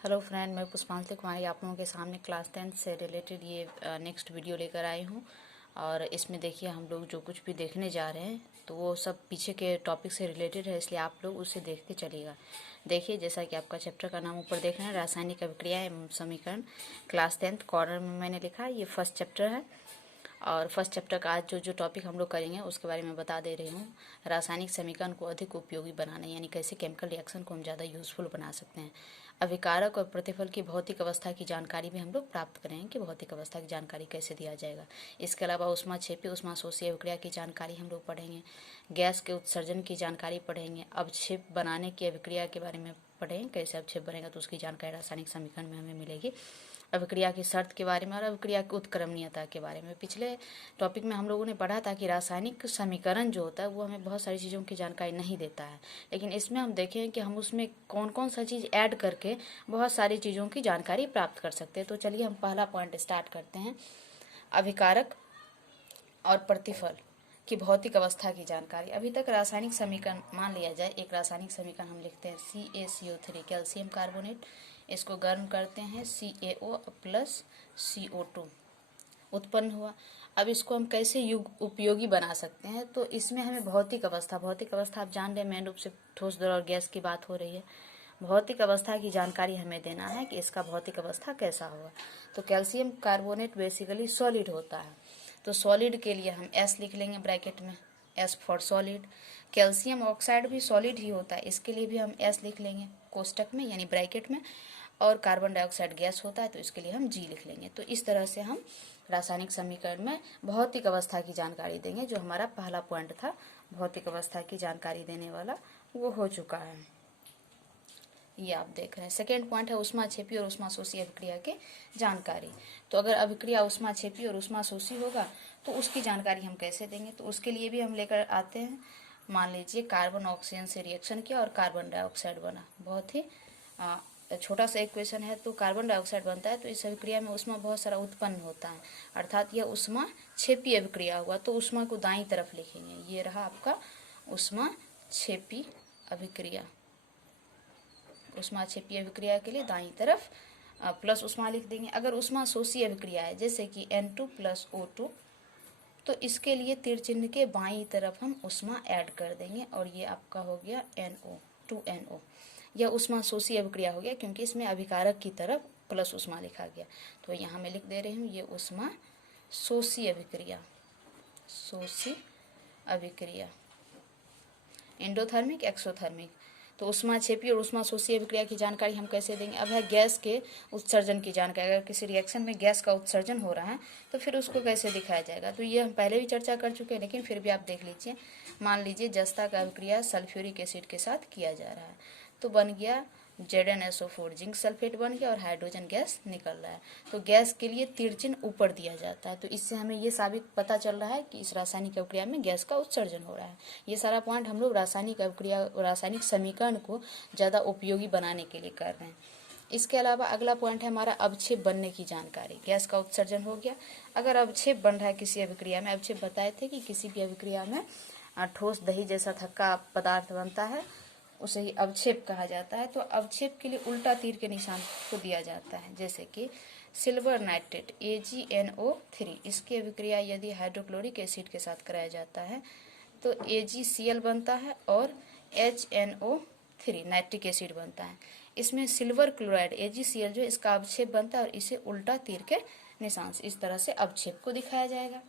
Hello friend, मैं पुष्पांजलि कुमारी आप लोगों के सामने क्लास 10 से रिलेटेड ये नेक्स्ट वीडियो लेकर आई हूँ। और इसमें देखिए हम लोग जो कुछ भी देखने जा रहे हैं तो वो सब पीछे के टॉपिक से रिलेटेड है, इसलिए आप लोग उसे देखते चलिएगा। देखिए, जैसा कि आपका चैप्टर का नाम ऊपर देख रहे हैं, रासायनिक अभिक्रिया एवं समीकरण, क्लास 10 कॉर्नर में मैंने लिखा है। ये फर्स्ट चैप्टर है और फर्स्ट चैप्टर का आज जो टॉपिक हम लोग करेंगे उसके बारे में बता दे रही हूँ। रासायनिक समीकरण को अधिक उपयोगी बनाना, यानी कैसे केमिकल रिएक्शन को हम ज़्यादा यूजफुल बना सकते हैं। अभिकारक और प्रतिफल की भौतिक अवस्था की जानकारी भी हम लोग प्राप्त करेंगे कि भौतिक अवस्था की जानकारी कैसे दिया जाएगा। इसके अलावा ऊष्माक्षेपी ऊष्माशोषी अभिक्रिया की जानकारी हम लोग पढ़ेंगे। गैस के उत्सर्जन की जानकारी पढ़ेंगे। अवक्षेप बनाने की अभिक्रिया के बारे में पढ़ेंगे, कैसे अवक्षेप बनेगा तो उसकी जानकारी रासायनिक समीकरण में हमें मिलेगी। अभिक्रिया की शर्त के बारे में और अभिक्रिया की उत्क्रमणीयता के बारे में। पिछले टॉपिक में हम लोगों ने पढ़ा था कि रासायनिक समीकरण जो होता है वो हमें बहुत सारी चीज़ों की जानकारी नहीं देता है, लेकिन इसमें हम देखें कि हम उसमें कौन कौन सा चीज़ ऐड करके बहुत सारी चीज़ों की जानकारी प्राप्त कर सकते हैं। तो चलिए हम पहला पॉइंट स्टार्ट करते हैं। अभिकारक और प्रतिफल की भौतिक अवस्था की जानकारी। अभी तक रासायनिक समीकरण मान लिया जाए, एक रासायनिक समीकरण हम लिखते हैं CaCO3 कैल्शियम कार्बोनेट, इसको गर्म करते हैं CaO प्लस CO2 उत्पन्न हुआ। अब इसको हम कैसे उपयोगी बना सकते हैं, तो इसमें हमें भौतिक अवस्था आप जान रहे हैं, मेन रूप से ठोस द्रव और गैस की बात हो रही है। भौतिक अवस्था की जानकारी हमें देना है कि इसका भौतिक अवस्था कैसा होगा। तो कैल्शियम कार्बोनेट बेसिकली सॉलिड होता है, तो सॉलिड के लिए हम S लिख लेंगे ब्रैकेट में, S for solid. Calcium oxide भी सॉलिड ही होता है, इसके लिए भी हम S लिख लेंगे कोष्टक में यानी ब्रैकेट में। और कार्बन डाइऑक्साइड गैस होता है तो इसके लिए हम G लिख लेंगे। तो इस तरह से हम रासायनिक समीकरण में भौतिक अवस्था की जानकारी देंगे। जो हमारा पहला पॉइंट था भौतिक अवस्था की जानकारी देने वाला, वो हो चुका है, ये आप देख रहे हैं। सेकेंड पॉइंट है ऊष्माक्षेपी और ऊष्माशोषी अभिक्रिया की जानकारी। तो अगर अभिक्रिया ऊष्माक्षेपी और ऊष्माशोषी होगा तो उसकी जानकारी हम कैसे देंगे, तो उसके लिए भी हम लेकर आते हैं। मान लीजिए कार्बन ऑक्सीजन से रिएक्शन किया और कार्बन डाइऑक्साइड बना, बहुत ही छोटा सा इक्वेशन है। तो कार्बन डाइऑक्साइड बनता है तो इस अभिक्रिया में ऊष्मा बहुत सारा उत्पन्न होता है, अर्थात यह ऊष्माक्षेपी अभिक्रिया हुआ। तो ऊष्मा को दाईं तरफ लिखेंगे, ये रहा आपका ऊष्माक्षेपी अभिक्रिया। ऊष्माक्षेपी अभिक्रिया के लिए दाईं तरफ प्लस ऊष्मा लिख देंगे। अगर ऊष्माशोषी अभिक्रिया है जैसे कि N2 प्लस O2, तो इसके लिए तीर चिन्ह के बाईं तरफ हम ऊष्मा ऐड कर देंगे और ये आपका हो गया NO 2NO। यह ऊष्माशोषी अभिक्रिया हो गया क्योंकि इसमें अभिकारक की तरफ प्लस ऊष्मा लिखा गया। तो यहाँ मैं लिख दे रही हूँ ये ऊष्माशोषी अभिक्रिया, शोषी अभिक्रिया, एंडोथर्मिक एक्सोथर्मिक। तो ऊष्माक्षेपी और ऊष्माशोषी अभिक्रिया की जानकारी हम कैसे देंगे। अब है गैस के उत्सर्जन की जानकारी। अगर किसी रिएक्शन में गैस का उत्सर्जन हो रहा है तो फिर उसको कैसे दिखाया जाएगा, तो ये हम पहले भी चर्चा कर चुके हैं, लेकिन फिर भी आप देख लीजिए। मान लीजिए जस्ता का अभिक्रिया सल्फ्यूरिक एसिड के साथ किया जा रहा है, तो बन गया ZnSO4, जिंक सल्फेट बन गया और हाइड्रोजन गैस निकल रहा है। तो गैस के लिए तीर चिन्ह ऊपर दिया जाता है, तो इससे हमें ये साबित पता चल रहा है कि इस रासायनिक अभिक्रिया में गैस का उत्सर्जन हो रहा है। ये सारा पॉइंट हम लोग रासायनिक अभिक्रिया, रासायनिक समीकरण को ज़्यादा उपयोगी बनाने के लिए कर रहे हैं। इसके अलावा अगला पॉइंट है हमारा अवक्षेप बनने की जानकारी। गैस का उत्सर्जन हो गया, अगर अवक्षेप बन रहा है किसी अभिक्रिया में, अवक्षेप बताए थे कि किसी भी अभिक्रिया में ठोस दही जैसा थक्का पदार्थ बनता है, उसे ही अवक्षेप कहा जाता है। तो अवक्षेप के लिए उल्टा तीर के निशान को दिया जाता है, जैसे कि सिल्वर नाइट्रेट AgNO3, इसकी अभिक्रिया यदि हाइड्रोक्लोरिक एसिड के साथ कराया जाता है तो AgCl बनता है और HNO3 नाइट्रिक एसिड बनता है। इसमें सिल्वर क्लोराइड AgCl जो इसका अवक्षेप बनता है और इसे उल्टा तीर के निशान से इस तरह से अवक्षेप को दिखाया जाएगा।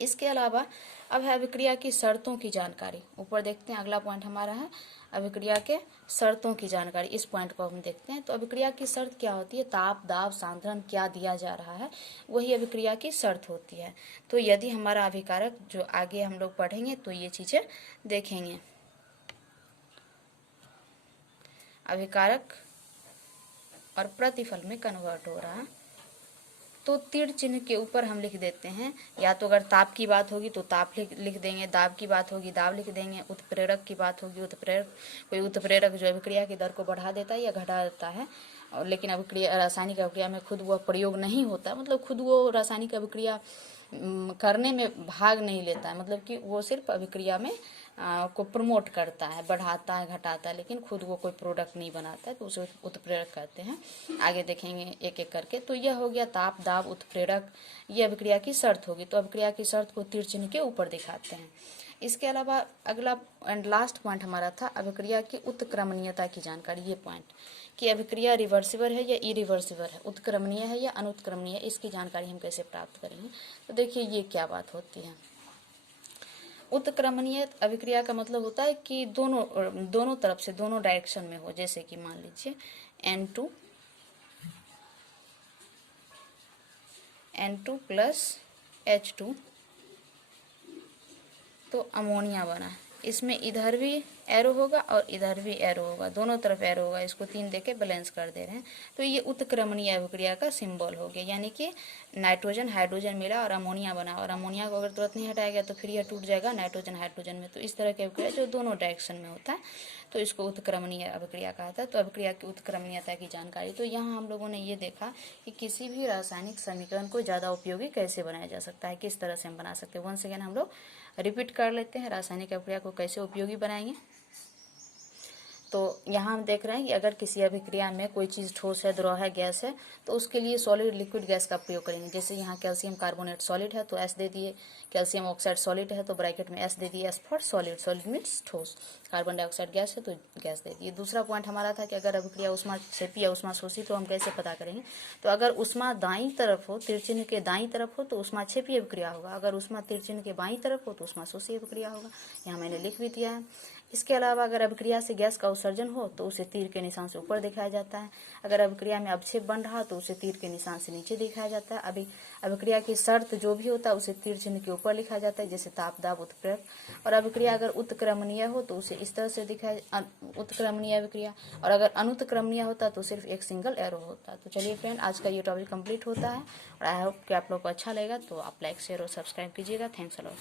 इसके अलावा अब है अभिक्रिया की शर्तों की जानकारी। ऊपर देखते हैं, अगला पॉइंट हमारा है अभिक्रिया के शर्तों की जानकारी। इस पॉइंट को हम देखते हैं। तो अभिक्रिया की शर्त क्या होती है, ताप, दाब, सांद्रण क्या दिया जा रहा है, वही अभिक्रिया की शर्त होती है। तो यदि हमारा अभिकारक, जो आगे हम लोग पढ़ेंगे तो ये चीजें देखेंगे, अभिकारक और प्रतिफल में कन्वर्ट हो रहा है, तो तीर चिन्ह के ऊपर हम लिख देते हैं, या तो अगर ताप की बात होगी तो ताप लिख देंगे, दाब की बात होगी दाब लिख देंगे, उत्प्रेरक की बात होगी उत्प्रेरक, कोई उत्प्रेरक जो अभिक्रिया की दर को बढ़ा देता है या घटा देता है, और लेकिन अभिक्रिया, रासायनिक अभिक्रिया में खुद वह प्रयोग नहीं होता, मतलब खुद वो रासायनिक अभिक्रिया करने में भाग नहीं लेता है, मतलब कि वो सिर्फ अभिक्रिया में को प्रमोट करता है, बढ़ाता है, घटाता है, लेकिन खुद वो कोई प्रोडक्ट नहीं बनाता है, तो उसे उत्प्रेरक कहते हैं। आगे देखेंगे एक एक करके। तो यह हो गया ताप, दाब, उत्प्रेरक, ये अभिक्रिया की शर्त होगी। तो अभिक्रिया की शर्त को तीर चिन्ह के ऊपर दिखाते हैं। इसके अलावा अगला एंड लास्ट पॉइंट हमारा था अभिक्रिया की उत्क्रमणीयता की जानकारी। ये पॉइंट कि अभिक्रिया रिवर्सिबल है या इरिवर्सिबल है, उत्क्रमणीय है या अनुत्क्रमणीय है, इसकी जानकारी हम कैसे प्राप्त करेंगे। तो देखिए ये क्या बात होती है। उत्क्रमणीय अभिक्रिया का मतलब होता है कि दोनों तरफ से, दोनों डायरेक्शन में हो। जैसे कि मान लीजिए N2 प्लस H2, तो अमोनिया बना। इसमें इधर भी एरो होगा और इधर भी एरो होगा, दोनों तरफ एरो होगा। इसको 3 देके बैलेंस कर दे रहे हैं। तो ये उत्क्रमणीय अभिक्रिया का सिंबल हो गया, यानी कि नाइट्रोजन हाइड्रोजन मिला और अमोनिया बना, और अमोनिया को अगर तुरंत नहीं हटाया गया तो फिर यह टूट जाएगा नाइट्रोजन हाइड्रोजन में। तो इस तरह की अभिक्रिया जो दोनों डायरेक्शन में होता है, तो इसको उत्क्रमणीय अभिक्रिया कहा था। तो अभिक्रिया की उत्क्रमणीयता की जानकारी। तो यहाँ हम लोगों ने ये देखा कि किसी भी रासायनिक समीकरण को ज़्यादा उपयोगी कैसे बनाया जा सकता है, किस तरह से हम बना सकते हैं। वंस अगेन हम लोग रिपीट कर लेते हैं, रासायनिक अभिक्रिया को कैसे उपयोगी बनाएंगे। तो यहाँ हम देख रहे हैं कि अगर किसी अभिक्रिया में कोई चीज़ ठोस है, द्रव है, गैस है, तो उसके लिए सॉलिड लिक्विड गैस का प्रयोग करेंगे। जैसे यहाँ कैल्शियम कार्बोनेट सॉलिड है तो S दे दिए, कैल्शियम ऑक्साइड सॉलिड है तो ब्रैकेट में S दे दिए, S for solid, solid means ठोस। कार्बन डाइऑक्साइड गैस है तो गैस दे दिए। दूसरा पॉइंट हमारा था कि अगर अभिक्रिया ऊष्माक्षेपी या ऊष्माशोषी तो हम कैसे पता करेंगे। तो अगर ऊष्मा दाईं तरफ हो, तीर चिन्ह के दाईं तरफ हो, तो ऊष्माक्षेपी अभिक्रिया होगा। अगर ऊष्मा तीर चिन्ह के बाईं तरफ हो तो ऊष्माशोषी अभिक्रिया होगा। यहाँ मैंने लिख भी दिया है। इसके अलावा अगर अभिक्रिया से गैस का उत्सर्जन हो तो उसे तीर के निशान से ऊपर दिखाया जाता है। अगर अभिक्रिया में अवक्षेप बन रहा तो उसे तीर के निशान से नीचे दिखाया जाता है। अभी अभिक्रिया की शर्त जो भी होता है उसे तीर चिन्ह के ऊपर लिखा जाता है, जैसे ताप, दाब, उत्प्रेरक। और अभिक्रिया अगर उत्क्रमणीय हो तो उसे इस तरह से दिखाया, उत्क्रमणीय अभिक्रिया। और अगर अनुत्क्रमणीय होता तो सिर्फ एक सिंगल एरो होता। तो चलिए फ्रेंड, आज का ये टॉपिक कंप्लीट होता है और आई होप कि आप लोग को अच्छा लगेगा। तो आप लाइक, शेयर और सब्सक्राइब कीजिएगा। Thanks a lot.